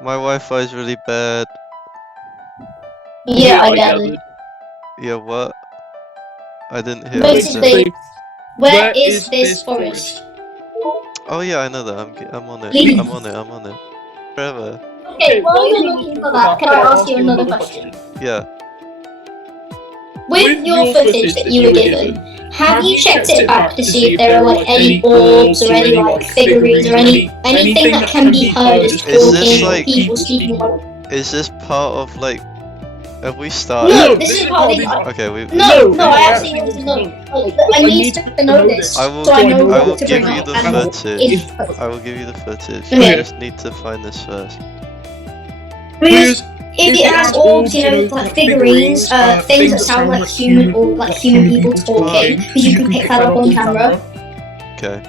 My Wi-Fi is really bad. Yeah, I gathered. Yeah, what? I didn't hear Basically, anything. where is this forest? Oh yeah, I know that. I'm on it. Please. I'm on it. Forever. Okay, while you're looking for that, can I ask you another question? Yeah. With your footage that you were given, have you checked it back to see if there are like any orbs or any like figurines or anything that can be heard as Is this, talking or like- people speaking? Is this part of like? Have we started? No, this is part of the. Okay, we. No, I actually want to know. I need to know this I will. so I know I will what to give bring you up. the And footage. if, I will give you the footage. Okay. I just need to find this first. because if it has orbs, you know, like figurines, things that sound like human or like human people talking, because you can pick that up on camera. Okay.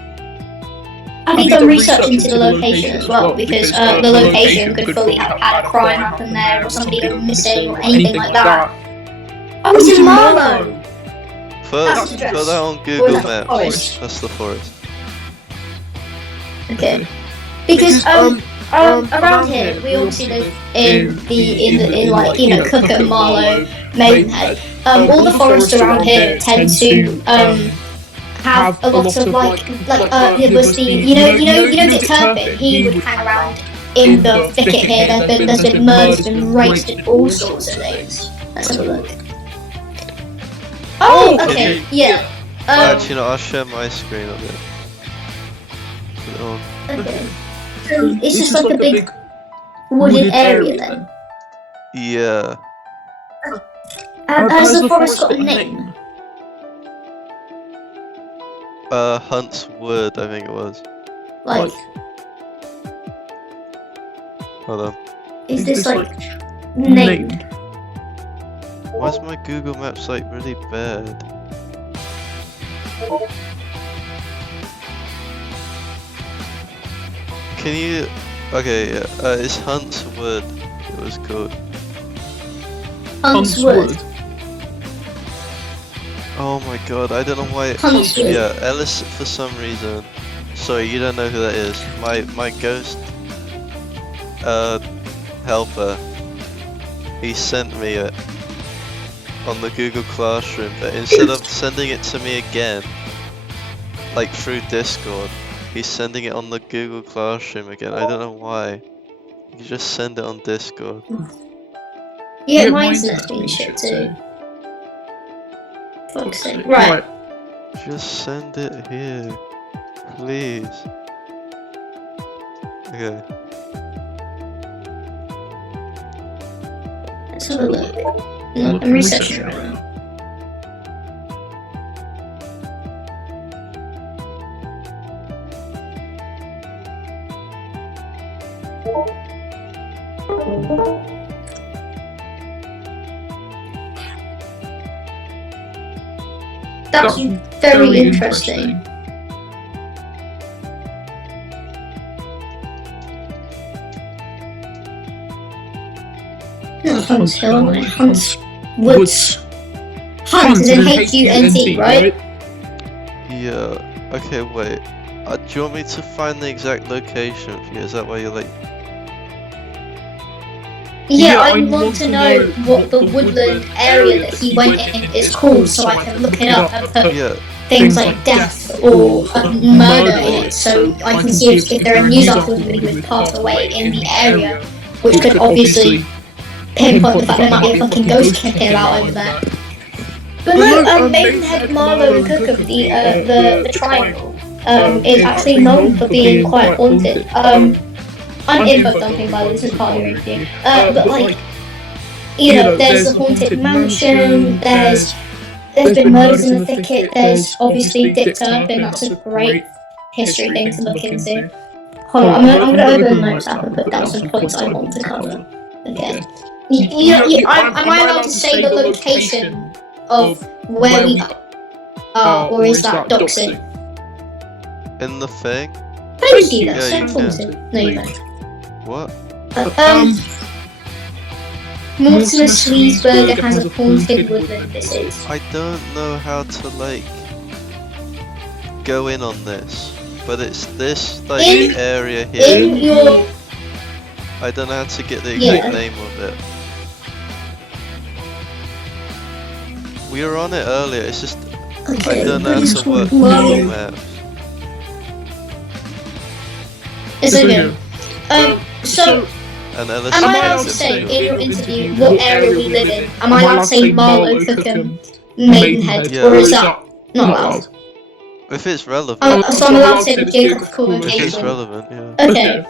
Have you done research into the location as well? Because the location could fully have had a crime happen there, or somebody go missing, or anything like that. Oh, it's in Marlow! That's the Put dress. that on Or Google is that the Maps. forest? That's the forest. Okay. Because around here we obviously live in like, you know, Cookham, Marlow, Maidenhead. All the forests around here tend to have a lot of there was the you know Dick Turpin, he would hang around in the thicket here. There's been murders, been rapes, and all sorts of things. Let's have a look. Oh, okay, yeah. Actually, no, I'll share my screen on it. Put it on. Okay. So it's just like a big wooded area then. Yeah. Has the forest got a name? Hunt's Wood, I think it was. Like, Hold on. is this like named? Why's my Google Maps like really bad? Can you? Okay, yeah. It's Hunt's Wood. It was called. Hunt's Wood. Oh my god, I don't know why. Hunt's Wood. Yeah, Ellis for some reason. Sorry, you don't know who that is. My ghost helper. He sent me it on the Google Classroom, but instead of sending it to me again, like through Discord, he's sending it on the Google Classroom again. I don't know why. You can just send it on Discord. Yeah, my internet's been shit too. Fuck's sake. Right. Just send it here, please. Okay. Let's have a look. No, I'm researching right now. That's very interesting. Not Hunt's Hill, am I? Hunt's Woods. Hunt is in H-U-N-T, right? Yeah. Okay, wait. Do you want me to find the exact location for you? Is that why you're like? Yeah, I want to know what the woodland area that he went in is called, so I can look it up and put Yeah. things like death or murder in it, so I can see if there are news articles that he was passed away in the area, which could obviously pinpoint the fact there might be a fucking ghost kicking about over there. But no, Maidenhead, Marlow, and Cookham, the triangle, is actually known for being quite haunted. I'm info dumping, by the way, this is part of your interview. But like, you know, there's the haunted mansion, there's been murders in the thicket, there's obviously Dick Turpin, that's a great history thing to look into. Hold on, I'm gonna open the notes app and put down some points I want to cover. Okay. Am I allowed to say the location of where we are, or is that doxing? In the thing? Thank you, that's Yeah, so you haunted. No, you don't. What? Mortimer Sleesberger has a haunted woodland visit. I don't know how to like go in on this, but it's this like In- area here. In your I don't know how to get the exact Yeah. name of it. We were on it earlier. It's just I okay, don't know how to work Well- Google Maps. it's okay. So And Ellis am I is allowed to different. say in your interview what area we live in? Am I allowed to say Marlow, Cookham, Maidenhead, Yeah. or is that not allowed? If it's relevant. So I'm allowed to say the geographical If it's location. relevant, yeah. Okay.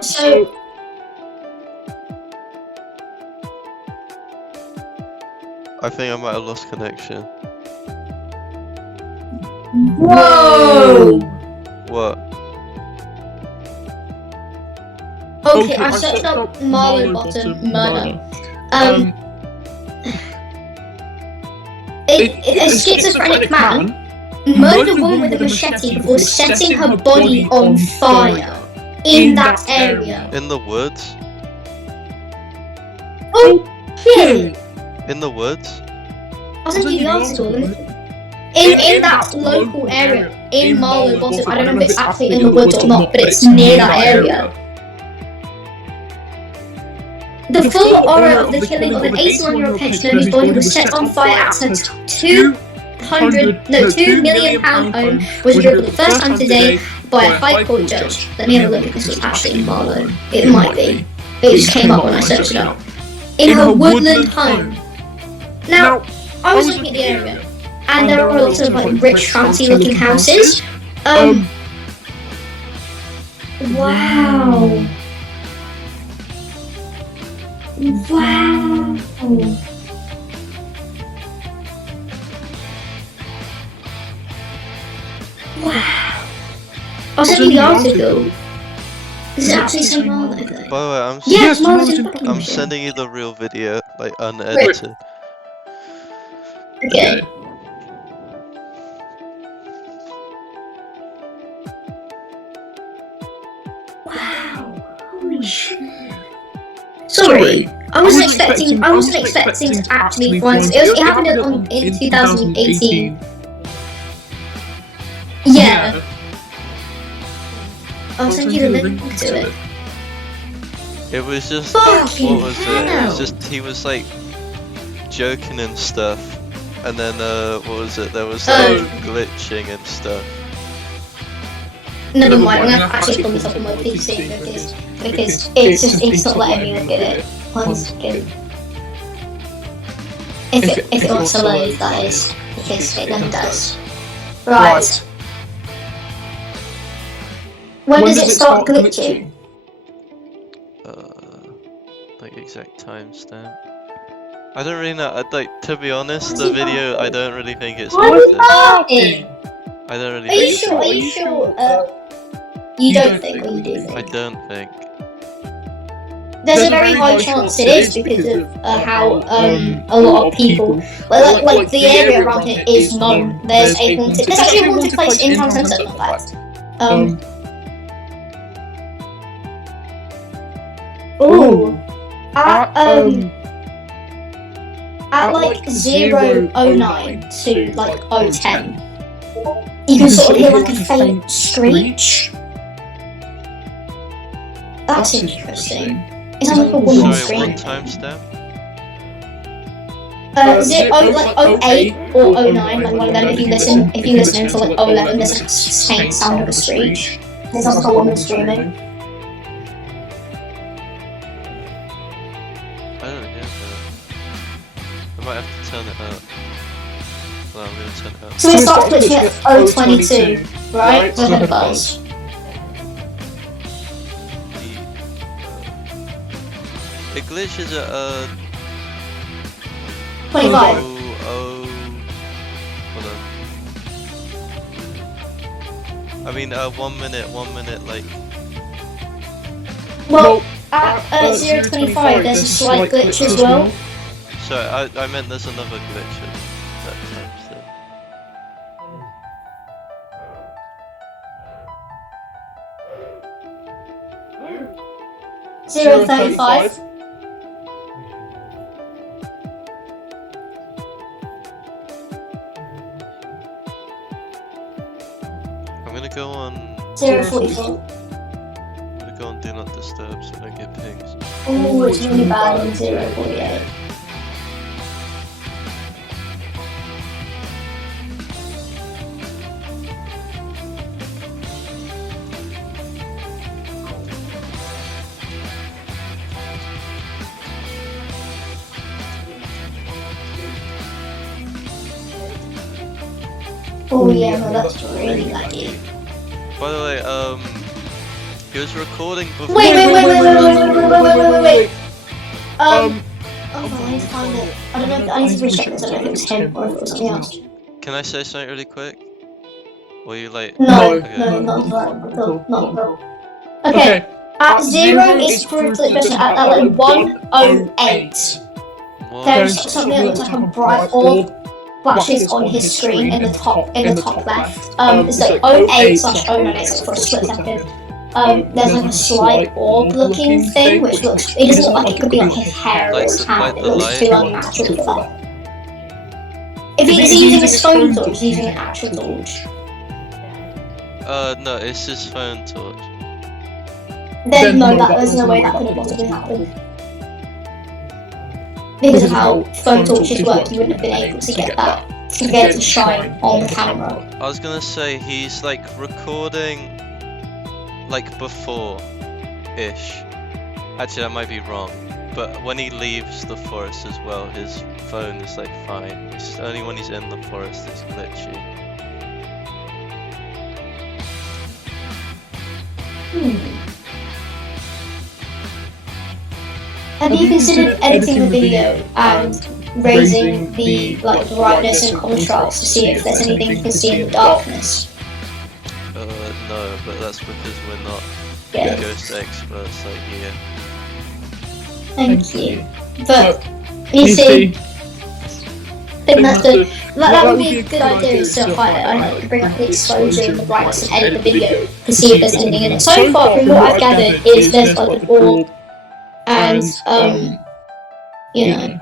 So I think I might have lost connection. whoa. What? Okay, I searched up Marlow Bottom murder. A schizophrenic man murdered a woman with a machete before setting her body on fire in that area. In the woods? Okay. In the woods? I'll send you the article. In that local area, in Marlow Bottom, I don't know if it's actually in the woods or not, but it's near that area. The full horror of the killing of an 81-year-old pensioner whose body was set on fire at her £2 million home was revealed for the first time today by a High Court judge. Let me have a look if this was actually in Marlow. It might be. It just came up when I searched it up. In her woodland home. Now, I was looking at the area, and there are lots of like rich, fancy-looking houses. Wow. Wow. Wow. I'll send you the article. Does it actually say Marlow though? By the way, Yeah, it's Marlow's in I'm Buckinghamshire. sending you the real video, like unedited. Okay. Wow. Holy shit. Sorry. I wasn't expecting to actually find it happened in 2018. Yeah. I'll send you the link to it. It was just Fucking what was it? It hell. was just he was like joking and stuff, and then what was it? There was like glitching and stuff. Never mind, I'm gonna actually pull this up on my PC because it's not letting me look at it. One second. If it wants to load, that is, because it then does. Right. When does it start glitching? Like exact timestamp. I don't really know. Like to be honest, the video I don't really think it's worth it. I don't really. Are you think sure? Are you sure? You don't think, or you do I think? don't think. There's a very high chance it is because of how a lot of people, like the area around here is known. There's actually a haunted place in town centre, in fact. Ooh. At like 009 to like 010, you can sort of hear like a faint screech. That's interesting. It sounds like a woman Sorry, what screaming. timestamp? Like 08 or 09, like one of them. If you listen until like 011, there's like a faint sound of a screech. It sounds like a woman screaming. I don't hear that. I might have to turn it up. Well, I'm gonna turn it up. So it starts glitching at 022, right? So I heard a buzz. It glitches at 25. Hold on. I mean 1 minute like. Well, at 025, there's a slight glitch as well. Sorry, I meant there's another glitch at that timestamp. Zero 35. I'm gonna go on 044. I'm gonna go on Do Not Disturb so I don't get pings. Oh, it's really bad on 048. Oh yeah, no, that's really laggy. By the way, he was recording before. Wait. Oh, I need to find it. I don't know. I need to recheck this. I don't know if it was him or if it was something else. Can I say something really quick? Were you late? No, Okay. no, not until. Okay. At 0 it's brutally just at like 108. There's something that looks like a bright orb flashes on his screen in the top left. It's like 08/098 for a split second. There's like a slight orb looking thing which looks, it doesn't look like it could be like his hair or his hand, it looks too unnatural for that. If he's using his phone torch, he's using an actual torch. No, it's his phone torch. Then no, there's no way that could have possibly happened. Because of how phone torches work, you wouldn't have been able to get to shine on the camera. I was gonna say he's like recording like before-ish. Actually, that might be wrong. But when he leaves the forest as well, his phone is like fine. It's only when he's in the forest it's glitchy. Have you considered editing the video and raising the brightness and contrast to see if there's anything you can see in the darkness? No, but that's because we're not Yeah. ghost experts like you. Thank you. But you see, I think that would be a good idea to highlight, bring up the exposure and the brightness and edit the video to see if there's anything in it. So far, from what I've gathered, is there's like an orb and you know.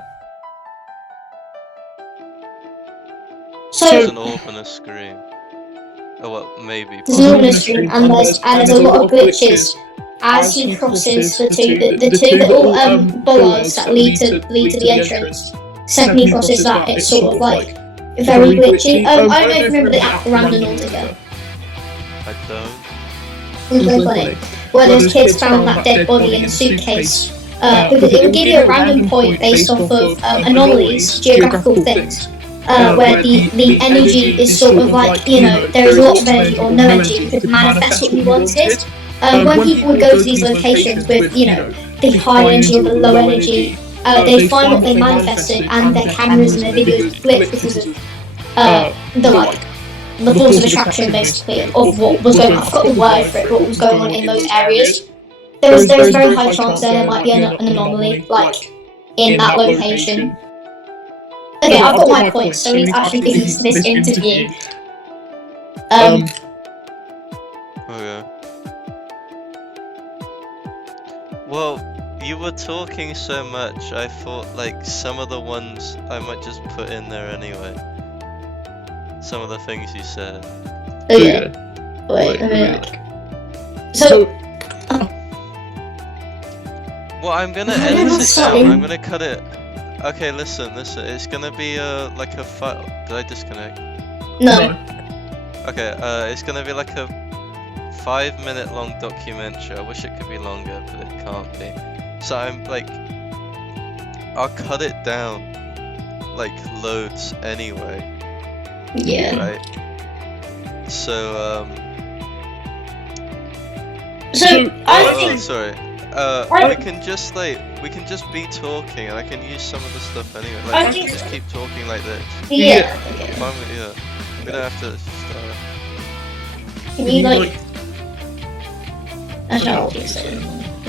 So There's an orb and a screen. Oh well, maybe. there's an orb and a screen, and there's a lot of glitches as he crosses the two little bollards that lead to the entrance. Second he crosses that, it's sort of like very glitchy. I don't know if you remember the app Random Nautica. I don't. It was very funny. Where those kids found that dead body in a suitcase. Because it will give you a random point based off of anomalies, geographical things. Where the energy is sort of like, you know, there is lots of energy or no energy, you could manifest what you wanted. When people would go to these locations with, you know, the high energy or the low energy, they find what they manifested and their cameras and their videos flip because of the force of attraction basically of what was going on. I've got the word for it, what was going on in those areas. There's a very high chance there might be an anomaly, like, in that location. Okay, I've got my points, so he's actually giving this interview. Okay. Well, you were talking so much, I thought like some of the ones I might just put in there anyway. Some of the things you said. Oh yeah. Wait, I mean, so... Well, I'm gonna edit it down, I'm gonna cut it. Okay, listen, it's gonna be like a file. Did I disconnect? No. Okay, it's gonna be like a 5-minute long documentary. I wish it could be longer, but it can't be. So I'm like, I'll cut it down like loads anyway. Yeah. Right. So I think... sorry. We can just be talking, and I can use some of the stuff anyway. Like, we can just keep talking like this. Yeah. Okay. Fine with, yeah. We don't have to start. Can you like... I don't know what you're saying.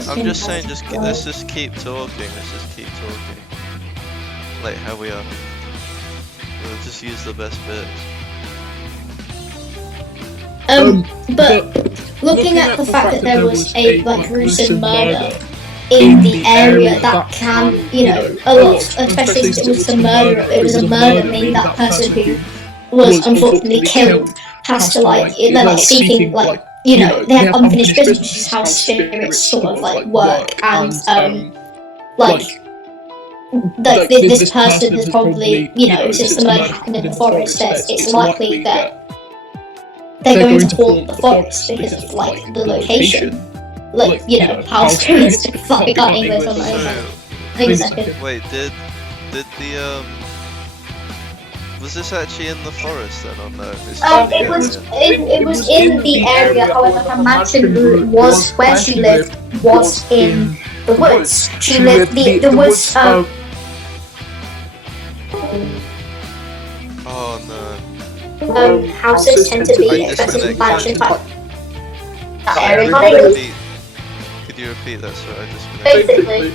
I'm just saying, let's just keep talking. Let's just keep talking. Like how we are. We'll just use the best bits. But looking at the fact that there was a gruesome murder in the area, that can, you know, a lot, especially since it was a murder, meaning that person who was unfortunately killed has to they're seeking you know, they have unfinished business, which is how spirits sort of like work, and like this person has probably, you know, since the murder happened in the forest, it's likely that they're going to haunt the forest because of like the location. Like, you know, how spirits fucking got English on my own. Wait a second. Wait, did the was this actually in the forest then, or no? It was in the area. However, her mansion was where she lived was in the woods. She lived the woods. Oh no. Houses tend to be expensive mansion type. That area. Could you repeat that? Sorry, I just Basically,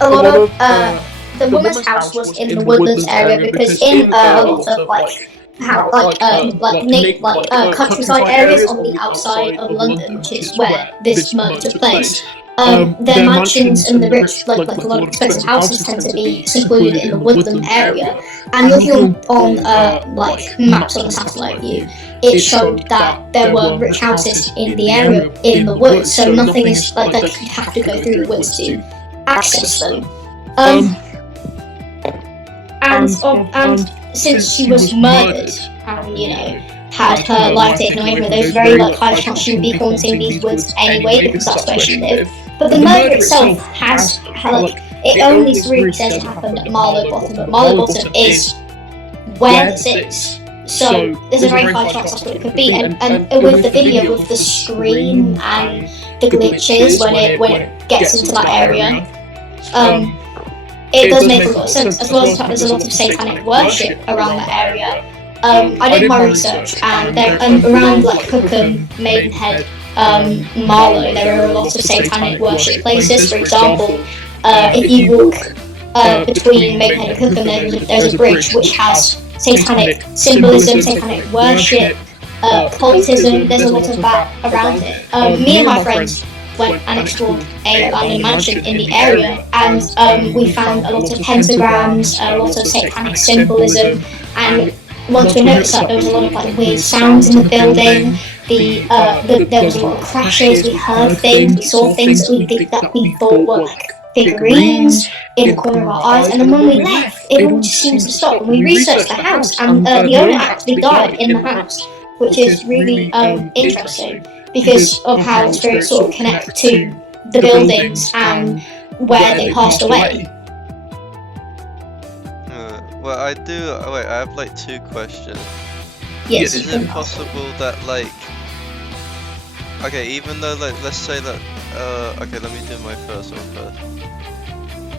a lot of the woman's house was in the woodlands area because in a lot of countryside areas on the outside of London, which is where this murder took place. Their mansions and the rich, like a lot of expensive houses, tend to be secluded in the woodland area. And looking on like maps on the satellite view, it showed that there were rich houses in the area in the woods. So nothing is like that. You have to go through the woods to access them. And since she was murdered, and you know, had her life taken away from her, there's very like high chance she would be haunting these woods anyway because that's where she lived. But the murder itself has like it only really says it happened at Marlow Bottom, but Marlow Bottom is where this is. So there's a very high chance that's what it could be. And with the video, with the screen and the glitches when it gets into that area, it does make a lot of sense. As well as the fact there's a lot of satanic worship around that area. I did my research, and around like Cookham, Maidenhead, Marlow, there are a lot of satanic worship places. For example, if you walk between Maidenhead and Cookham, there's a bridge which has satanic symbolism, satanic worship, cultism. There's a lot of that around it. Me and my friends went and explored a abandoned mansion in the area, and we found a lot of pentagrams, a lot of satanic symbolism, and once we noticed that there was a lot of like weird sounds in the building, there was a lot of crashes, we heard things, we saw things that we thought were like figurines in the corner of our eyes, and then when we left, it all just seems to stop. And we researched the house, and the owner actually died in the house, which is really interesting because of how the spirits sort of connect to the buildings and where they passed away. Well, I have like two questions. Yes. Is it possible that like, okay, even though like, let's say that, okay, let me do my first one first.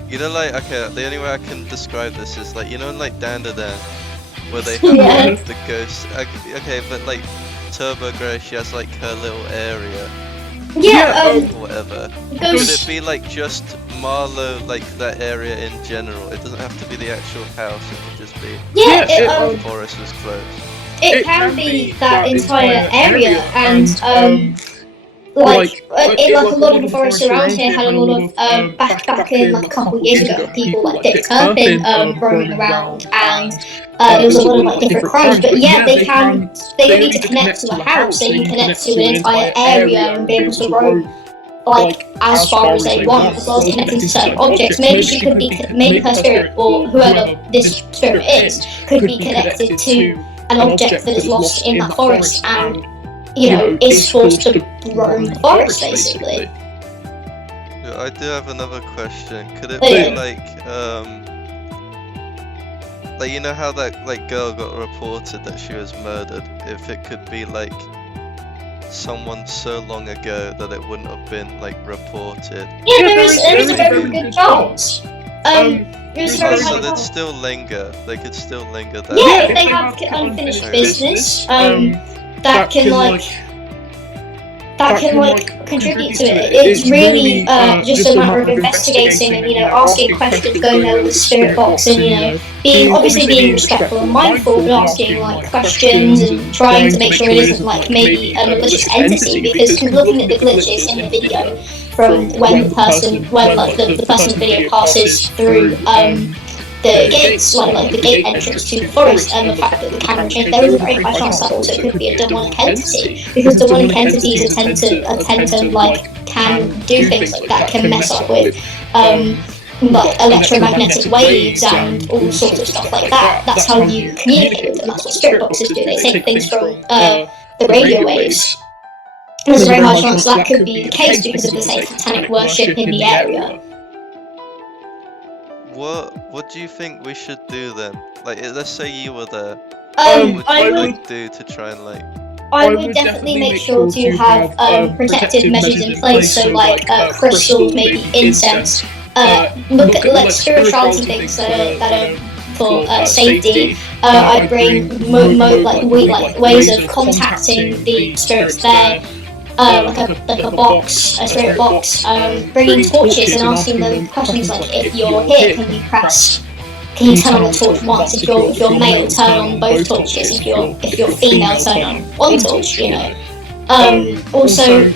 You know, like, okay, the only way I can describe this is like, you know, in like Dan to Dan, where they have like, the ghost. Okay, but like Turbo Grey, she has like her little area. Yeah. Whatever. Could it be like just Marlow, like that area in general? It doesn't have to be the actual house. It could just be. Yeah. The forest was closed. It can be that entire area, and like a lot of the forests around here had a lot of back in like a couple of years ago, people like Dick Turpin roaming around, and there was a lot of like different crimes. But yeah, they don't need to connect to a house; they can connect to an entire area and be able to roam like as far as they want, as well as connecting to certain objects. Maybe her spirit or whoever this spirit is could be connected to an object that is lost in that forest and, you know, is forced to roam the forest, basically. Yeah, I do have another question. Could it be like, you know how that like girl got reported that she was murdered? If it could be like someone so long ago that it wouldn't have been like reported. Yeah, there is a very good chance. So they'd still linger. They could still linger there. Yeah, if they have unfinished business, that can contribute to it. It's really just a matter of investigating and, you know, asking questions, going there with the spirit box, and, you know, being respectful and mindful, but asking like questions and trying to make sure it isn't like maybe a malicious entity. Because looking at the glitches in the video from when the person's video passes through the gates, like the gate entrance to the forest, and the fact that the camera changed, there is a very high chance that also could be a demonic entity, because demonic entities tend to like can do things like that, can mess up with like electromagnetic waves and all sorts of stuff like that. That's how you communicate with them. That's what spirit boxes do. They take things from the radio waves. And there's a very high chance that could be the case because of the satanic worship in the area. What do you think we should do then? Like, let's say you were there. What I would you would like do to try and like? I would definitely make sure to have protective measures in place, so like crystals, maybe incense, look at like spirituality things that are for safety. I'd bring ways of contacting the spirits there, like a box, a spirit box, bringing torches and asking them questions like, if you're here, can you turn on the torch once? If you're male, turn on both torches. If you're female, turn on one torch. You know. Also,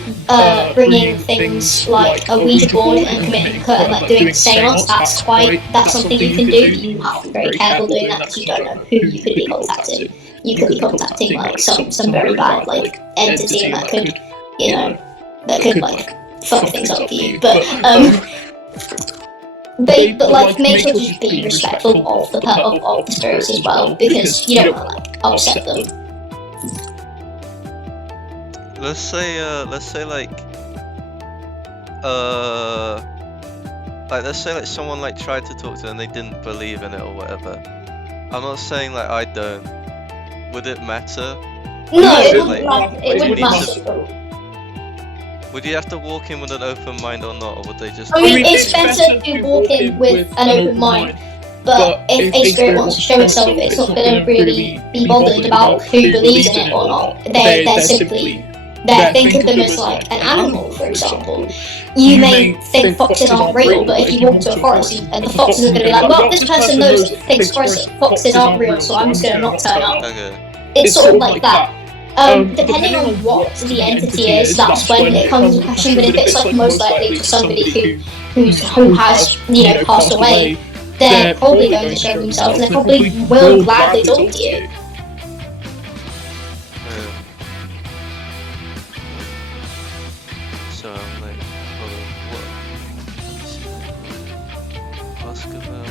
bringing things like a Ouija board and like doing a seance. That's something you can do. But you have to be very careful doing that because you don't know who you could be contacting. You could be contacting like some very bad like entity that could, you know, like fuck things up for you. But like make sure to just be respectful of the spirits as well, because you don't want to like upset them. Let's say someone like tried to talk to them and they didn't believe in it or whatever. I'm not saying like I don't. Would it matter? No, it wouldn't matter. Would you have to walk in with an open mind or not, or would they just? I mean, it's better to walk in with an open mind, but if a spirit wants to show itself, it's not going to really be bothered about who believes in it or not. They're simply there. Think of them as like an animal, for example. You may think foxes aren't real, but if you walk to a forest and the foxes are going to be like, well, this person thinks foxes aren't real, so I'm just going to not turn up. Okay. It's sort of like that. Depending on what the entity is, that's when it comes to question. But if it's like most likely to somebody who has, you know, passed away, they're probably going to show themselves. They probably will gladly talk to you. So I'm like, what? Ask about.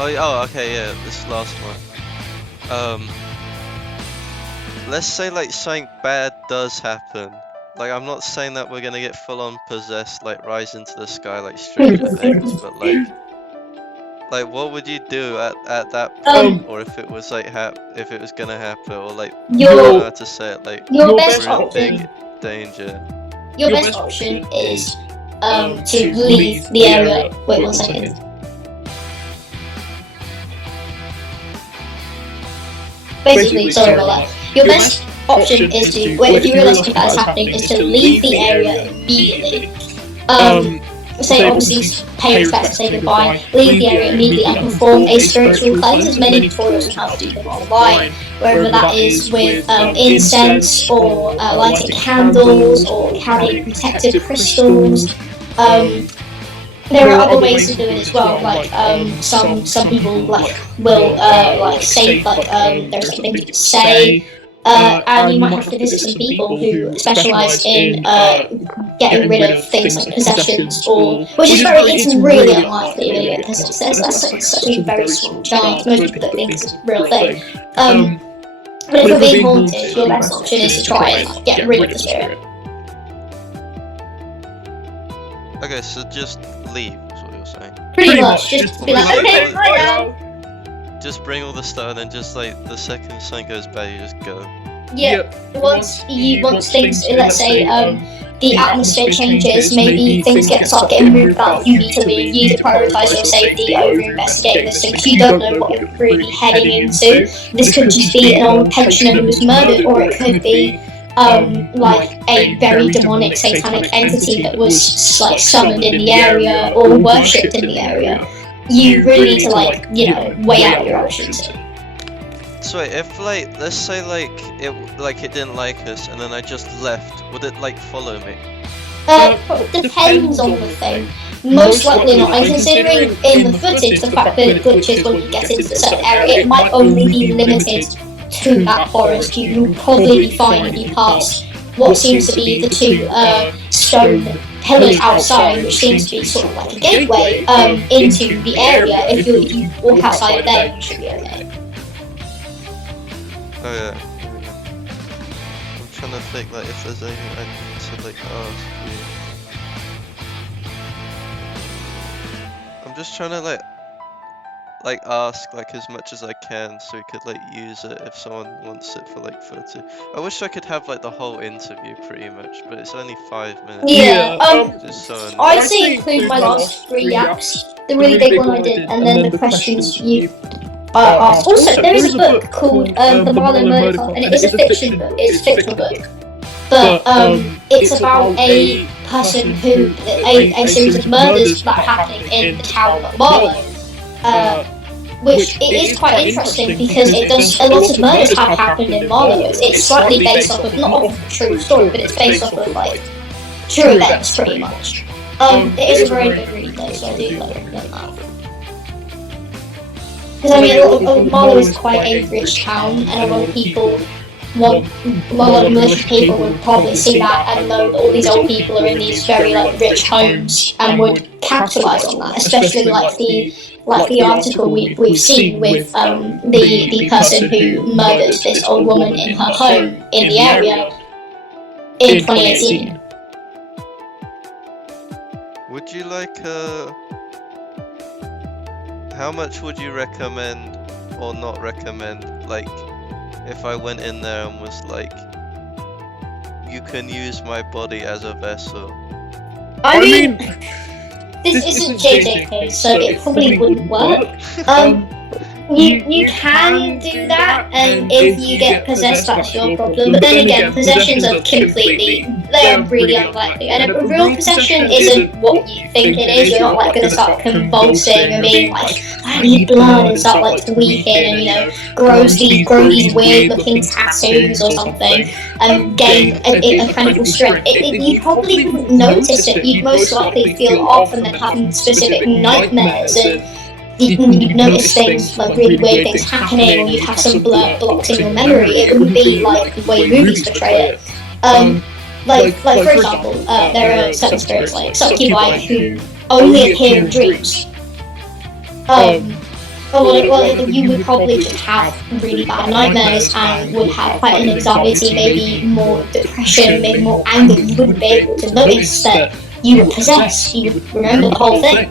Oh, okay, yeah, this last one. Let's say like something bad does happen. Like, I'm not saying that we're gonna get full on possessed, like rise into the sky like Stranger Things, but like what would you do at that point, or if it was like if it was gonna happen, or like I don't know how to say it, like your best real option. big danger. Your best option is to leave the area. Wait 1 second. Basically, sorry about that. Your best option is to, if you realise something bad is happening, is to leave the area immediately. Say obviously pay respects, say goodbye, leave the area immediately and perform a spiritual cleanse. There's many tutorials on how to do them online, whether that is with incense or lighting candles or carrying protective crystals. There are other ways to do it as well. Like some people like will like say there's something to say, and you might have to visit some people who specialise in getting rid of things like possessions, or it's really unlikely to get possessed. That's such a very small chance. Most people don't think it's a real thing. But if you're being haunted, your best option is to try and get rid of the spirit. Okay, so just leave, is what you're saying. Pretty much, just be like, okay, bye now. Just bring all the stuff, and then just like the second something goes bad, you just go. Yeah. Once things, let's say, the atmosphere changes, maybe things start getting moved about, you need to leave. You need to prioritise your safety over investigating this thing, because you don't know what you're really heading into. This could just be an old pensioner who was murdered, or it could be like a very demonic satanic entity that was like summoned in the area or worshipped in the area. You really need to weigh out your options. So wait, if let's say it didn't like us and then I just left, would it follow me? Depends on the thing. Most likely not. And considering in the footage the fact that it glitches when you get into the certain area, it might only be limited to that forest. You'll probably be fine if you pass what seems to be the two stone pillars outside, which seems to be sort of like a gateway into the area. If you walk outside of there, you should be okay. Oh yeah. I'm trying to think like if there's anything I need to like ask you. I'm just trying to like ask like as much as I can so we could like use it if someone wants it for like photo. I wish I could have like the whole interview pretty much, but it's only 5 minutes. Just so annoying. I'd say include my last 3 yaps, the really big one I did, and then the questions you asked. Also, there is a book called The Marlow Murder Club, and it is a fiction book. It's a fictional book, but it's about a person who a series of murders that are happening in the town of Marlow. Which it is quite interesting because it does a lot of murders have happened in Marlow. It's slightly based off of not off of a true story, but it's based off of like true events pretty much. It is a very good read though, so I do like recommend that. Because I mean, Marlow is quite a rich town, and a lot of people a lot of malicious people would probably see that and know that all these old people are in these very like rich homes and would capitalise on that, especially like the article we've seen with the person who murdered this old woman in her home in the area in 2018. Would you like how much would you recommend or not recommend, like, if I went in there and was like, you can use my body as a vessel? I mean, this isn't JJK, so it probably wouldn't work. You can do that, and if you get possessed, that's your problem. But then again, possessions are they're really unlikely. And a real possession isn't what you think it is. You're not like going to start convulsing and being like, I need blood, and start like tweaking and grow these weird looking tattoos or something, and gain a kind of strength. You probably wouldn't notice it. You'd most likely feel off and then have specific nightmares, and you'd notice things like really weird things happening, or you'd have some blur blocks in your memory. It wouldn't be like the way movies portray it. Like for example, there are certain spirits like succubi who only appear in dreams. You would probably just have really bad nightmares and would have quite an anxiety, maybe more depression, maybe more anger. You wouldn't be able to notice that you were possessed. You would remember the whole thing.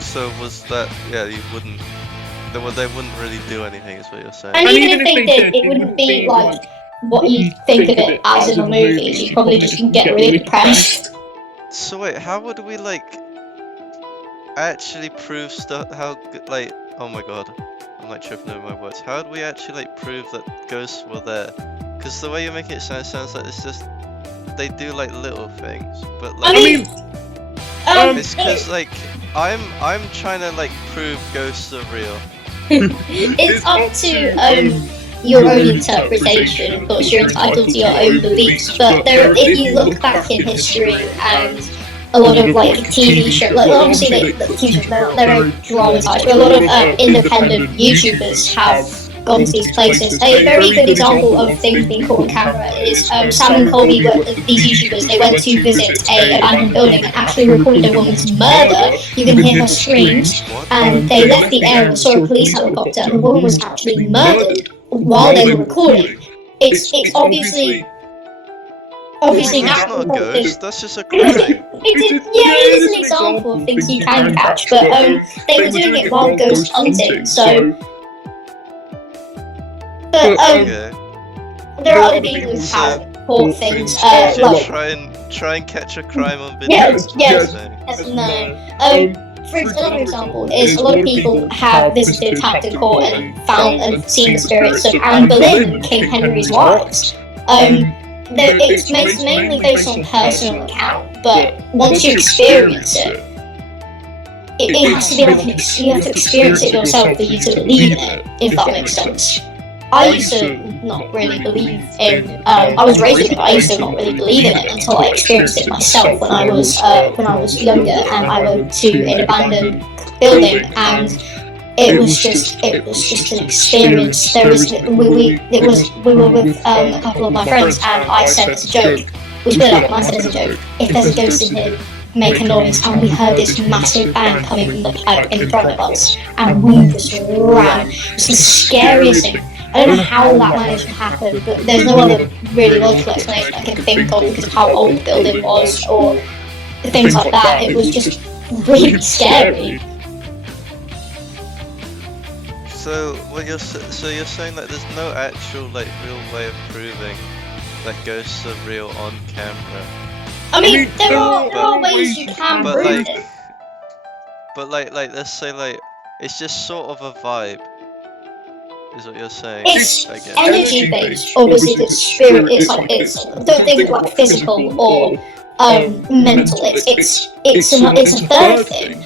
So was that, you wouldn't, they wouldn't really do anything is what you're saying? And even if they did, it wouldn't be like what you think of it as in the movies. You'd probably just get really depressed. So wait, how would we like actually prove stuff, oh my god, I'm like tripping over my words. How would we actually like prove that ghosts were there? Because the way you're making it sounds like it's just, they do like little things, but like, it's because like, I'm trying to like prove ghosts are real. It's up to your own interpretation. Of course, you're entitled to your own beliefs. But if you look back in history and a lot of like TV shows, like obviously they're very dramatized, but a lot of independent YouTubers have gone to these places. A very good example of things being caught on camera is Sam and Colby, where these YouTubers, they went to visit a abandoned building and actually recorded a woman's murder. You can hear her screams, and they left the area and saw a police helicopter, and the woman was actually murdered while they were recording. It's obviously that's not a ghost, that's just a crime. It is an example of things you can catch, but they were doing it while ghost hunting, so. But there are other people who have caught things like try and catch a crime on video. For another example is a lot of people have visited Hampton Court and found and seen the spirits of Anne Boleyn, King Henry's wives. It's mainly based on personal account, but once you experience it, it has to be like you have to experience it yourself for you to believe in it, if that makes sense. I used to not really believe in. I was raised with it, but I used to not really believe in it until I experienced it myself when I was younger, and I went to an abandoned building, and it was just an experience. We were with a couple of my friends, and I said as a joke, we split up, and I said as a joke, if there's a ghost in here, make a noise, and we heard this massive bang coming from the pipe in front of us, and we just ran. It was the scariest thing. I don't know how that managed to happen, but there's no other really logical explanation I can think of because of how old the building was, or things like that. It was just really scary. So you're saying that there's no actual like real way of proving that ghosts are real on camera? I mean, there are ways you can prove it. But like let's say like it's just sort of a vibe, is what you're saying? It's I guess. energy based. Obviously, it's spirit. Don't think of like physical or mental. It's a third thing.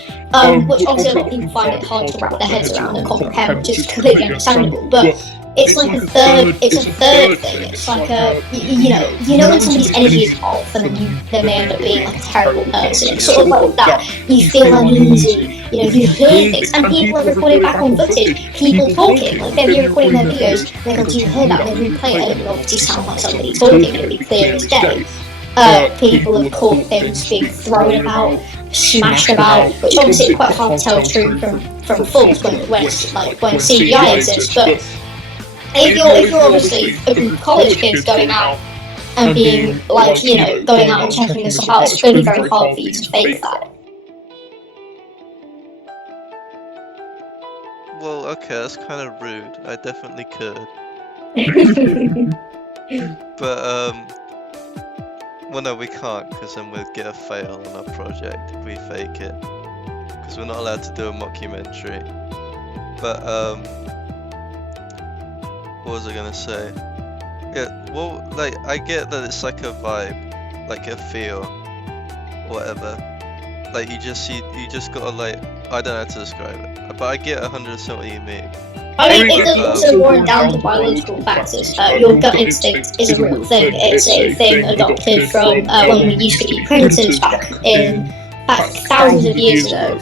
Which obviously a lot of people find it hard to wrap their heads around and comprehend, which is completely understandable. But it's like a third thing. It's like you know when somebody's energy is off and then they may end up being like a terrible person. It's sort of like that. You feel uneasy. You hear things, and people are recording back on footage. People talking, like they're recording their videos. They go, "Do you hear that?" They replay it, and it obviously sounds like somebody talking. It'll be clear as day. People have caught things being thrown about, smashed about, which obviously it's quite hard to tell true from false when CGI exists. But if you're obviously a group of college kids going out and being like, going out and checking this stuff out, it's going to be very hard for you to fake that. Well, okay, that's kind of rude. I definitely could. But well, no, we can't, because then we'd get a fail on our project if we fake it. Because we're not allowed to do a mockumentary. But, what was I gonna say? Yeah, well, like, I get that it's like a vibe, like a feel, whatever. Like, you just gotta, like, I don't know how to describe it. But I get 100% what you mean. I mean, it doesn't also boil down to biological factors. Your gut instinct is a real thing. It's a thing adopted from when we used to eat predators back thousands of years ago.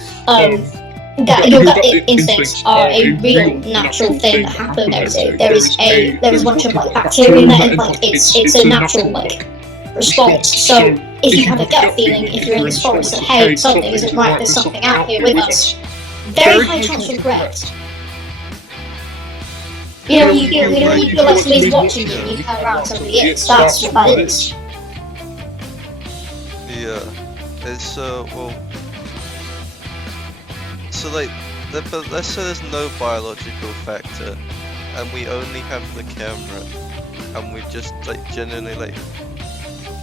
Your gut instincts are a real natural thing that happened. There is a bunch of like bacteria in there, and like it's a natural like response. So if you have a gut feeling, if you're in this forest, that hey, something isn't right, there's something out here with us, very high chance you're correct. You feel like somebody's watching you and you turn around and somebody is. That's what that is. Yeah. It's, well... So, like, but let's say there's no biological factor, and we only have the camera, and we just, like, genuinely, like...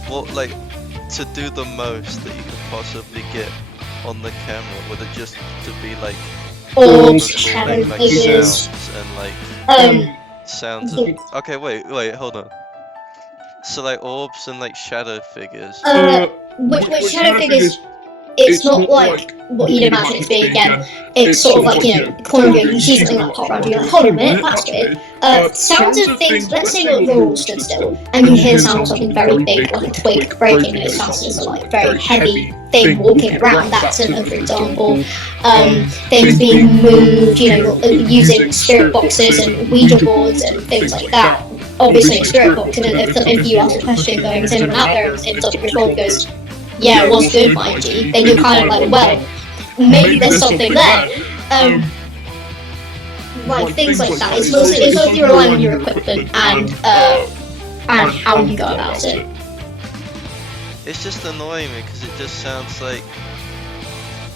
What, like, to do the most that you could possibly get on the camera, would it just to be, like... Orbs, shadow figures, sounds and, like... sounds of... Okay, wait, hold on. So like orbs and like shadow figures. Which shadow figures, it's not like what you'd imagine it being again. It's sort of like, corner view, you see something like pop around, you're like, hold on a minute, that's weird. Sounds of things, let's say you're all stood still, and you hear sound of something very big, like a twig breaking, and it sounds as a like very heavy thing walking around. That's another example. Things being moved, using spirit boxes and Ouija boards and things like that. Obviously, a spirit box, and if you ask a question going, is anyone out there, and something responds goes, yeah, it was good, my G, then you're kind of like, well, maybe there's something there. Like things like that. It's mostly relying on your equipment and how you go about it. It's just annoying me because it just sounds like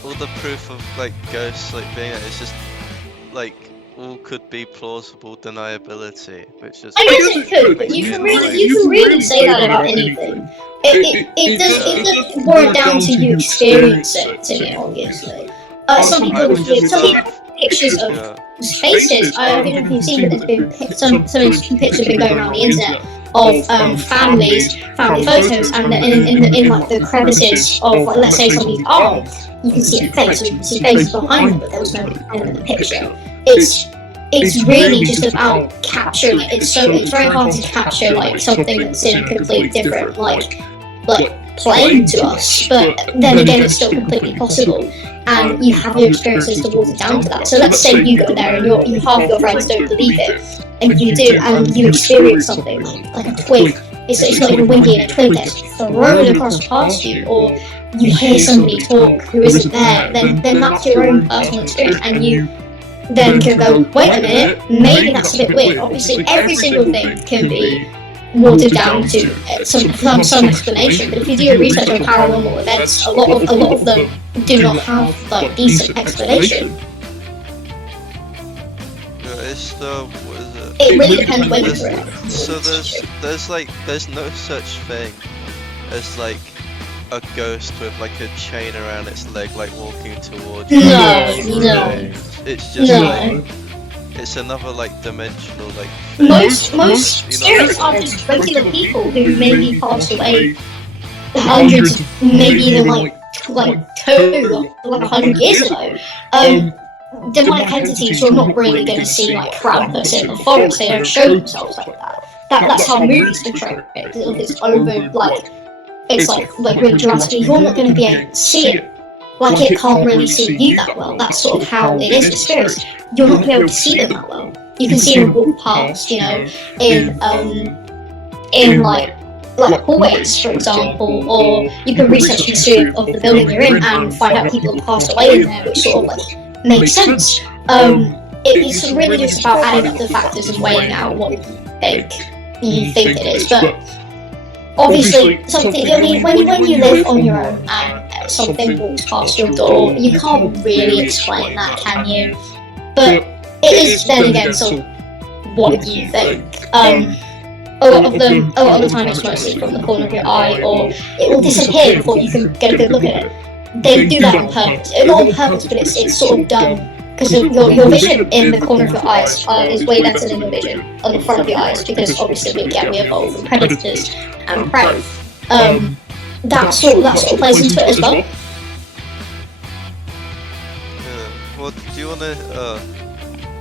all the proof of like ghosts like being it's just like all could be plausible deniability, which is. I guess it could, but you can really say that about anything. It does boil down to you experiencing it, obviously. Some people have pictures of spaces. I don't know if you've seen, but there's been some pictures been going around the internet of family photos, and in like the crevices of like, let's say somebody's arm, you can see a face, or you can see faces behind them, but there was no end of the picture. it's really just about capturing it. It's very hard to capture like something that's in a completely different like plane to us, but then again it's still completely possible, and you have your experiences to water down to that. So let's say you go there and half your friends don't believe it, and you do, and you experience something like a twig. It's not even windy, and a twig gets thrown across past you, or you hear somebody talk who isn't there, then that's your own personal experience, and you then can go, wait a minute, maybe that's a bit weird. Obviously, every single thing can be watered down to some explanation, but if you do your research on paranormal events, a lot of them do not have like decent explanation. It's the what is it? It really depends when you're it. So there's no such thing as like a ghost with like a chain around its leg, like walking towards you. No. It's just like it's another like dimensional like thing. Most spirits are just regular people who maybe passed away hundreds, maybe even like 100 years ago. Demonic entities, you're not really going to see like Krampus in the forest. They don't show themselves like that. That's how movies portray it. It's over it's like really drastic. You're not going to be able to see it. Like it can't really see you that well. That's sort of how it is with spirits. You're not going to be able to see them that well. You can see them walk past, you know, in like hallways, for example, or you can research the history of the building you're in and find out people have passed away in there, which sort of like makes sense. It's really just about adding up the factors and weighing out what you think it is. But obviously, something. I mean, when you live on your own and something walks past your door, you can't really explain that, can you? But it is then again, so what do you think? A lot of the time it's mostly from the corner of your eye, or it will disappear before you can get a good look at it. They do that on purpose. Not on purpose, but it's sort of done because your vision in the corner of your eyes is way better than your vision on the front of your eyes, because obviously we evolve from predators and prey. That sort of plays into it as well. Yeah. Well, do you wanna?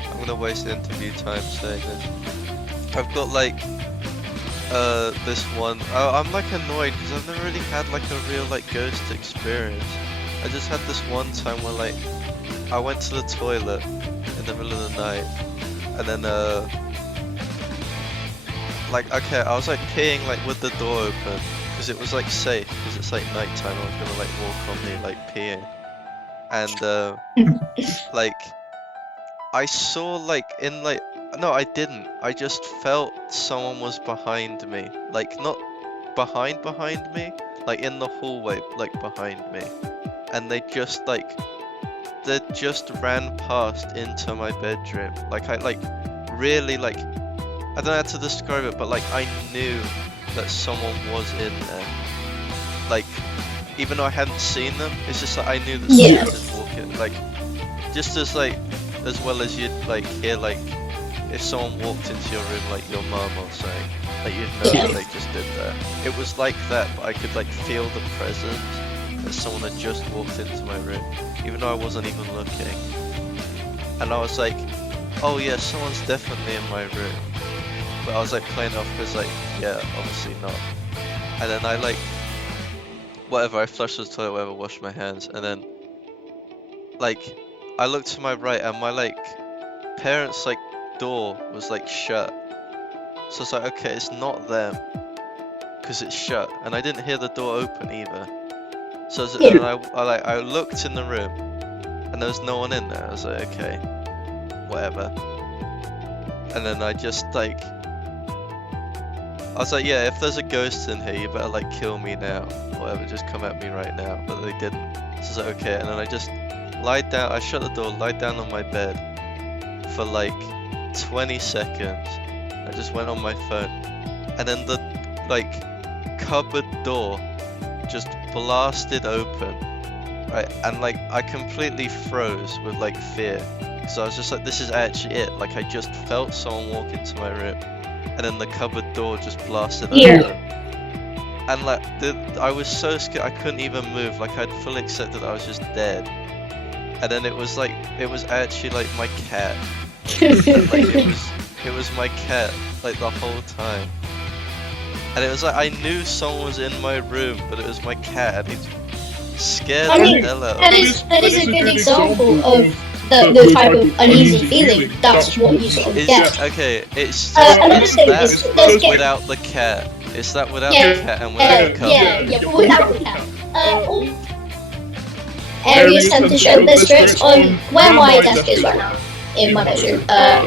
I'm gonna waste the interview time saying this. I've got like this one. I'm like annoyed because I've never really had like a real like ghost experience. I just had this one time where like I went to the toilet in the middle of the night, and then like okay, I was like peeing like with the door open because it was like safe because it's like nighttime. I was gonna like walk on me like peeing, and like I saw like in like. No, I didn't. I just felt someone was behind me. Like, not behind me, like in the hallway, like behind me. And they just ran past into my bedroom. Like, I really, I don't know how to describe it, but like, I knew that someone was in there. Like, even though I hadn't seen them, it's just like, I knew that someone was walking. Like, just as well as you'd like hear like, if someone walked into your room, like your mum or something, like you'd know what they just did there. It was like that, but I could like feel the presence that someone had just walked into my room, even though I wasn't even looking. And I was like, oh yeah, someone's definitely in my room. But I was like playing off because like, yeah, obviously not. And then I like, whatever, I flushed the toilet, whatever, washed my hands, and then like, I looked to my right and my like, parents like, door was like shut, so it's like okay, it's not them because it's shut, and I didn't hear the door open either. So and I looked in the room and there was no one in there. I was like okay, whatever. And then I just like, I was like yeah, if there's a ghost in here, you better like kill me now, whatever, just come at me right now. But they didn't, so I was like okay. And then I just lied down, I shut the door, lied down on my bed for like 20 seconds. I just went on my phone, and then the like cupboard door just blasted open, right? And like I completely froze with like fear, so I was just like, this is actually it. Like I just felt someone walk into my room, and then the cupboard door just blasted open, and like I was so scared I couldn't even move. Like I'd fully accepted that I was just dead, and then it was actually like my cat It was my cat, like the whole time. And it was like I knew someone was in my room, but it was my cat, and he scared I mean, the hell out of that me. is a good example of the type of uneasy feeling. That's what you sort of get. Okay, it's Another it's thing that is, there's without the cat. It's that without Yeah, the cat and without the cupboard. yeah, but without the cat. All areas tend to show their spirits on where my desk is right now. In my bedroom,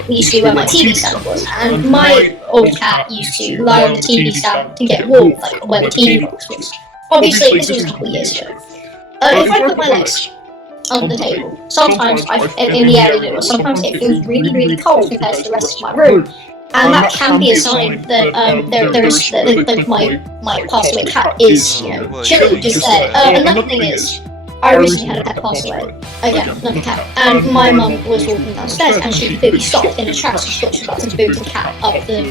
used to be where my TV stand was, and my old cat used to lie on the TV stand to get warm, like where the TV box was. Obviously, this was a couple of years ago. If I put my legs on the table, sometimes in the area that it was, sometimes it feels really, really cold compared to the rest of my room, and that can be a sign that there is that my passed away cat is, you know, chilling just there. Another thing is, I recently had a pet pass away. Again, another cat. And my mum was walking downstairs and she completely stopped in her tracks. She thought she was about to boot the cat up the,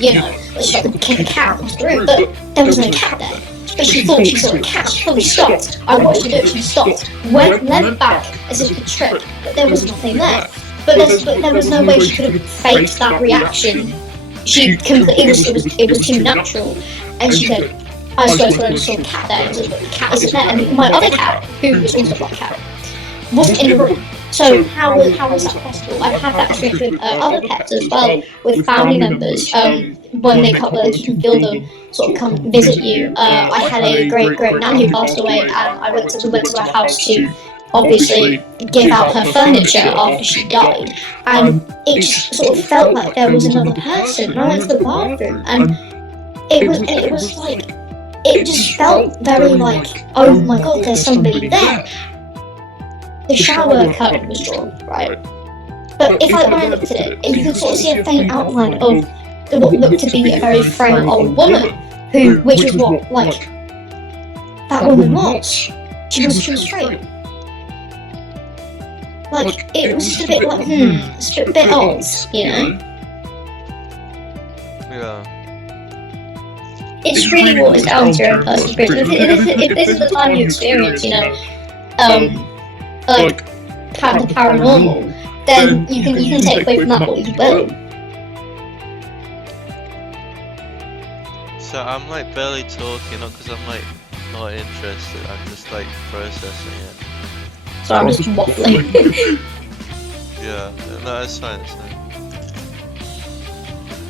you know, she was about to kick the cat across the room, but there was no cat there. But she thought she saw a cat, she fully stopped. I watched her do it, she stopped, went back as if to trip, but there was nothing there. But there was no way she could have faked that reaction. She completely, it was too natural. And she said, I swear to God, I saw a cat there, and the cat isn't there, and my other cat, who was also a black cat, wasn't in the room. So how was that possible? I've had that experience with other pets as well, with family members. When they come, you can feel them sort of come visit you. I had a great nan who passed away, and we went to her house to obviously give out her furniture after she died, and it just sort of felt like there was another person. And I went to the bathroom, and it was like. It just felt very like, oh my god, there's somebody there. The shower curtain was drawn, right? But when I looked at it, you could sort of see a faint outline of what looked to be a very frail old woman, which is what, like, that woman was. She was straight. Like, it was just a bit like, it's a bit odd, you know? Yeah. It's really what is down to your own personal experience. If this is the time you experience, you know, like kind of paranormal, then you can take away from that what you will. So I'm like barely talking, not because I'm like not interested. I'm just like processing it. So I'm just waffling. Yeah, no, it's fine. It's fine.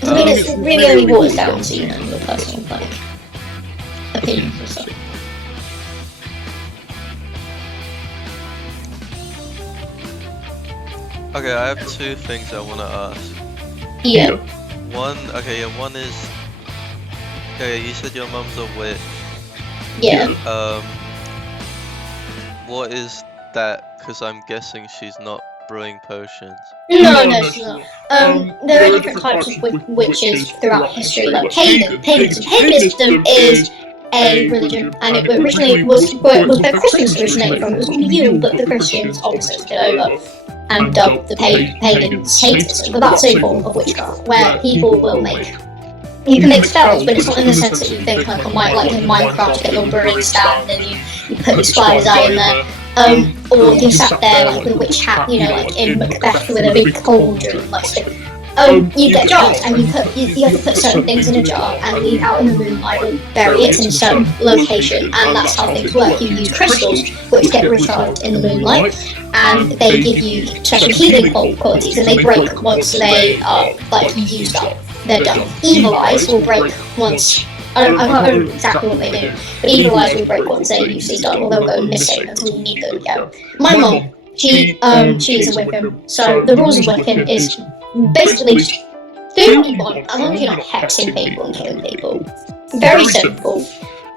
I mean, it's really only boils down to, you know, your personal, like, opinions and stuff. Okay, I have two things I want to ask. Yeah. One is, okay, you said your mum's a witch. Yeah. What is that? Because I'm guessing she's not brewing potions. No, she's not. There are different types of witches throughout history, like paganism. Paganism is a religion, and it originally was where Christians originated from. It was called Yule, but the Christians obviously took it over and dubbed the pagans Satanism. But that's a form of witchcraft, where people will you can make spells, but it's not in the sense that you think like in Minecraft, you get your brewing stand and you put your spider's eye in there. Or you're sat there like with a witch hat, you know, like in Macbeth with a big cauldron, like stick. You get jars and you have to put certain things in a jar and leave out in the moonlight or bury it in a certain location, and that's how things work. You use crystals which get recharged in the moonlight, and they give you special healing qualities, and they break once they are like used up. They're done. Evil eyes will break once. I can't remember exactly what they do, but evil eyes will break once they're usually done, or they'll go missing until you need them again. My mum, she is a Wiccan, so the rules of Wiccan is basically do what you want, as long as you're not hexing people and killing people. Very simple.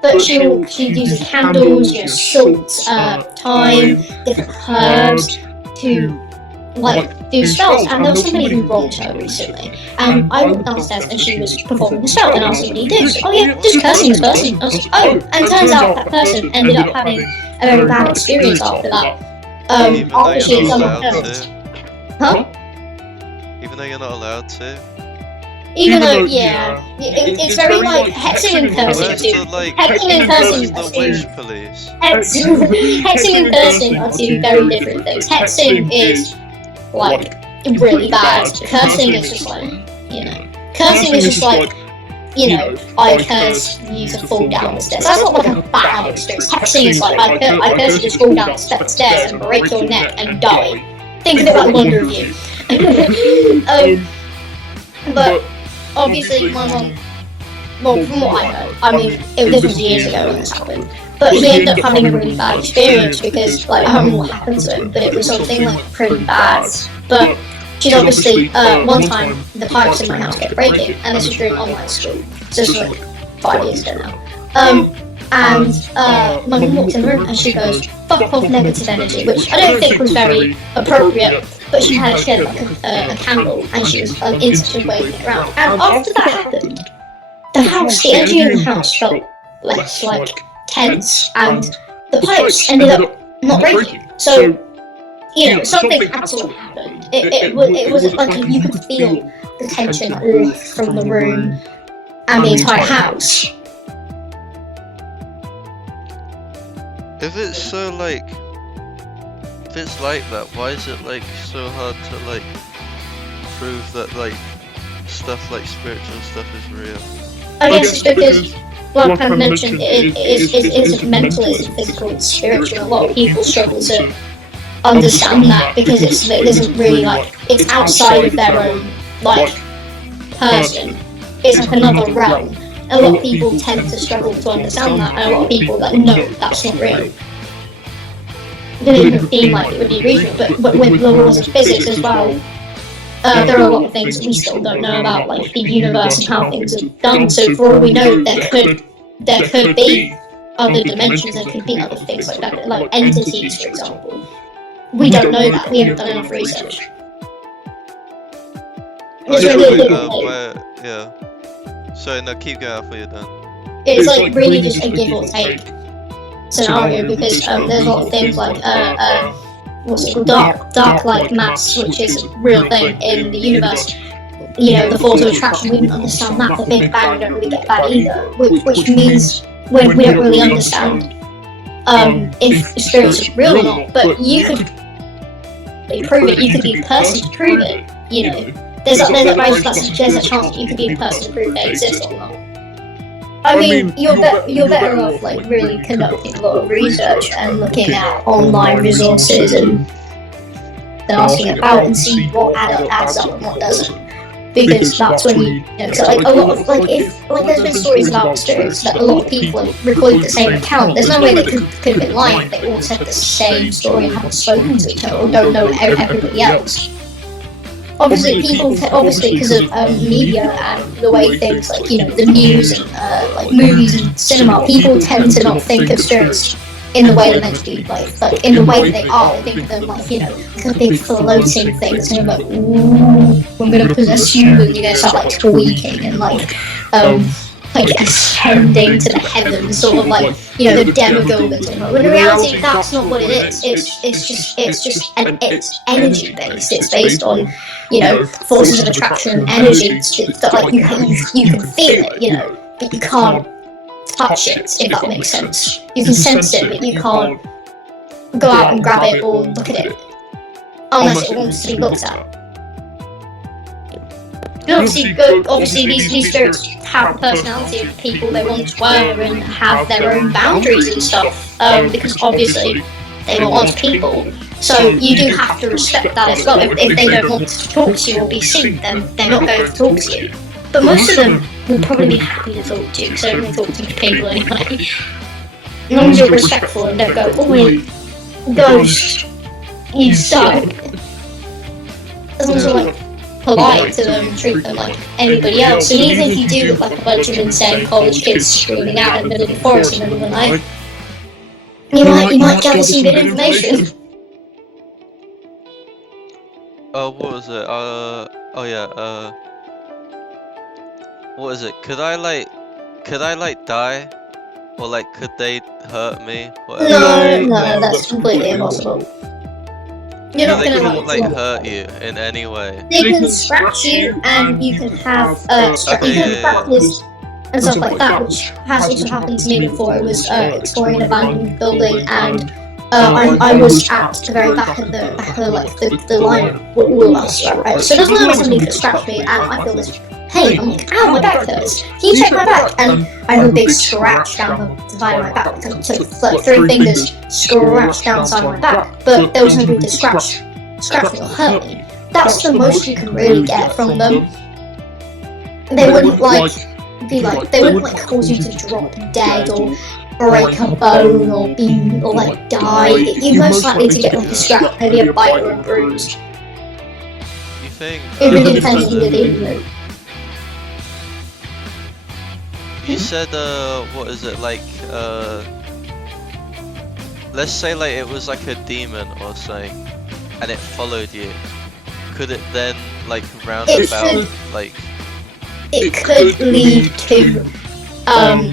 But she uses candles, you know, salt, thyme, different herbs to like do spells. And there was somebody who wronged her recently, and I walked downstairs and she was performing a spell, and I asked what do you do? She said, oh yeah, just cursing this person. I was like, oh, and it turns out that person ended up having a very bad experience after that. After she had someone else. Huh? Even though you're not allowed to? Even though, yeah, it's very like hexing and cursing too. Hexing and cursing are the witch police. Hexing and cursing are two very different things. Hexing is like really bad. Cursing is just like, you know, cursing is just like, you know, I curse you to fall down the stairs. That's not like a bad experience. Hexing is like, I curse you to fall down the stairs and break your neck and die. Think of it like Wonder Review. But obviously my mom, well, from what I heard, I mean, this was years ago when this happened, but he ended up having a really bad experience because, like, I don't know what happened to him, but it was something, like, pretty bad. But she's obviously, one time, the pipes in my house kept breaking, and this was during online school, so this was, like, 5 years ago now. And my mum walked in the room and she goes, "Fuck off negative energy," which I don't think was very appropriate, but she had like a candle and she was instantly waving it around. And after that happened, the energy in the house felt less like tense, and the pipes ended up not breaking. So, you know, something had to have happened. It was like you could feel the tension lift from the room and the entire house. If it's so like, if it's like that, why is it like so hard to like prove that like stuff like spiritual stuff is real? I guess it's because, like I kind of mentioned, it isn't mental, it's physical, it's spiritual. A lot of people struggle to understand that because it isn't really like, it's outside of their own like person. It's like another realm. A lot of people tend to struggle to understand that, and a lot of people are like, no, that's not real. It doesn't even seem like it would be reasonable, but with the laws of physics as well, there are a lot of things that we still don't know about, like the universe and how things are done. So for all we know, there could be other dimensions, there could be other things like that, like entities, for example. We don't know that. We haven't done enough research. It's really difficult. Yeah. Sorry, no, keep going after you're done. It's like really just a give or take scenario because there's a lot of things like what's it called, dark like mass, which is a real thing in the universe. You know, the force of attraction, we don't understand that. The Big Bang, we don't really get that either, which means we don't really understand if spirits are real or not. But you could prove it. You could be the person to prove it. You know, there's a chance that you could be the person to prove they exist or not. I mean, you're better off like really conducting a lot of research and looking at online resources and asking about and see what adds up and what doesn't. Because that's when you know, so like a lot of like if like there's been stories about spirits that a lot of people have recorded the same account. There's no way they could have been lying if they all said the same story and haven't spoken to each other or don't know everybody else. Obviously, because of media and the way things like, you know, the news and like movies and cinema, people tend to not think of spirits in the way they're meant to be, like in the way that they are. They think of them like, you know, kind of big floating things, and you're like, ooh, I'm gonna possess you, and you're gonna start like tweaking and like ascending to the heavens, sort of like, you know, the demogorgons. When in reality, that's not what it is. It's energy based. It's based on, you know, forces of attraction, energy that like you can feel it, you know, but you can't touch it, if that makes sense. You can sense it, but you can't go out and grab it or look at it unless it wants to be looked at. Obviously, these spirits have the personality of people they once were and have their own boundaries and stuff, because obviously they were once people. So you do have to respect that as well. If they don't want to talk to you or be seen, then they're not going to talk to you. But most of them will probably be happy to talk to you, because they don't talk to people anyway. As long as you're respectful and don't go, "Oh wait, ghost, you suck." As long as you're like polite to them and treat them like anybody else. And even if you do look like a bunch of insane college kids screaming out in the middle of the forest in the middle of the night, you might gather some good information. What was it? What is it? Could I die? Or like, could they hurt me? No, that's completely impossible. You're not gonna like hurt you in any way. They can scratch you, and you can have fractures and stuff like that, which has also happened to me before. It was exploring an abandoned building, and I was at the very back of the line with all of us, right? So there's no way somebody could scratch me, and I feel this pain. I'm like, ow, my back hurts. Can you check my back? And I have a big scratch down the side of my back. So like 3 fingers scratched down the side of my back, but there was nobody to scratch me or hurt me. That's the most you can really get from them. They wouldn't they wouldn't cause you to drop dead or break a bone or die. You're most likely to get like a scratch, maybe a bite or a bruise. You think? It really depends on who you're dealing with. You said, what is it, like, let's say, like, it was like a demon or something, and it followed you. Could it then, like, roundabout, like... It could lead to,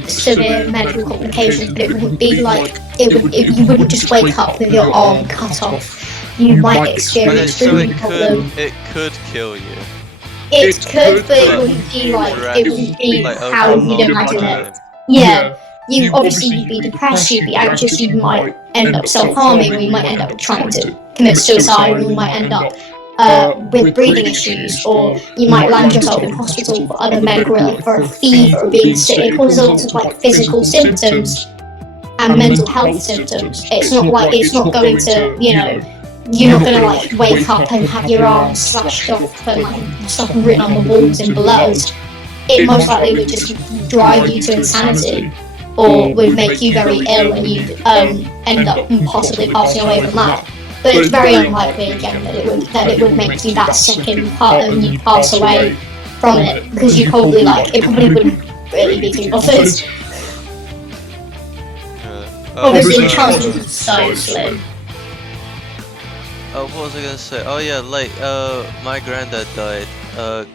severe medical complications, but it wouldn't be like, you wouldn't just wake up with your arm cut off. You might experience breathing problems. It could kill you. It could, but it wouldn't be how you'd imagine it. Yeah, you'd be depressed, you'd be anxious, you might end up self-harming, or you might end up trying to commit suicide, or you might end up with breathing issues, or you might land yourself in hospital for other medical, like for a fever or being sick. It causes lots of like physical symptoms and mental health symptoms. It's not going to, you're not gonna like wake up and have your arm slashed off and like stuff written on the walls in blood. It most likely would just drive you to insanity, or would make you very ill and you'd end up possibly passing away from that. But it's very unlikely again that it would make you that sick and you'd pass away from it, because it probably wouldn't really be too bothered. Obviously the chances are so slim. Oh, what was I gonna say? Oh yeah, like, my granddad died.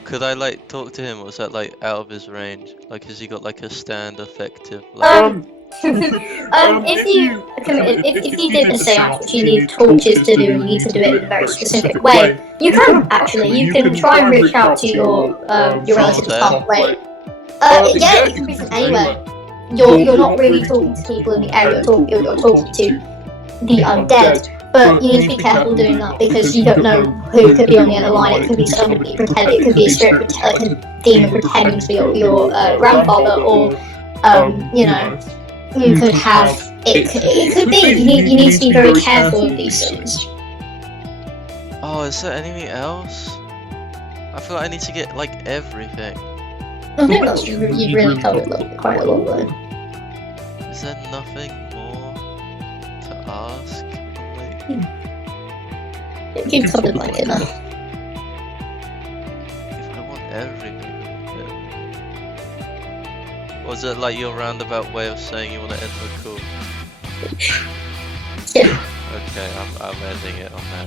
Could I like talk to him? Or was that like out of his range? Like, has he got like a stand effective? Like... if you did say what you need torches to do, and you need to do it in a very specific way, you can try and reach out to your relatives far away. Yeah, you can be from anywhere. You're not really talking to people in the area. You're talking to the undead. But you need to be careful doing that, because you don't know who could be on the other line. It could be somebody pretending, it could be a spirit, like a demon pretending to be your grandfather, or you could have it could be. You need to be very careful of these things. Oh, is there anything else? I feel like I need to get like everything. I think that's you really covered quite a lot though. Is there nothing more to ask? Like, You've covered like enough. If I want everything. Was it like your roundabout way of saying you want to end the call? Yeah. Okay, I'm ending it on that.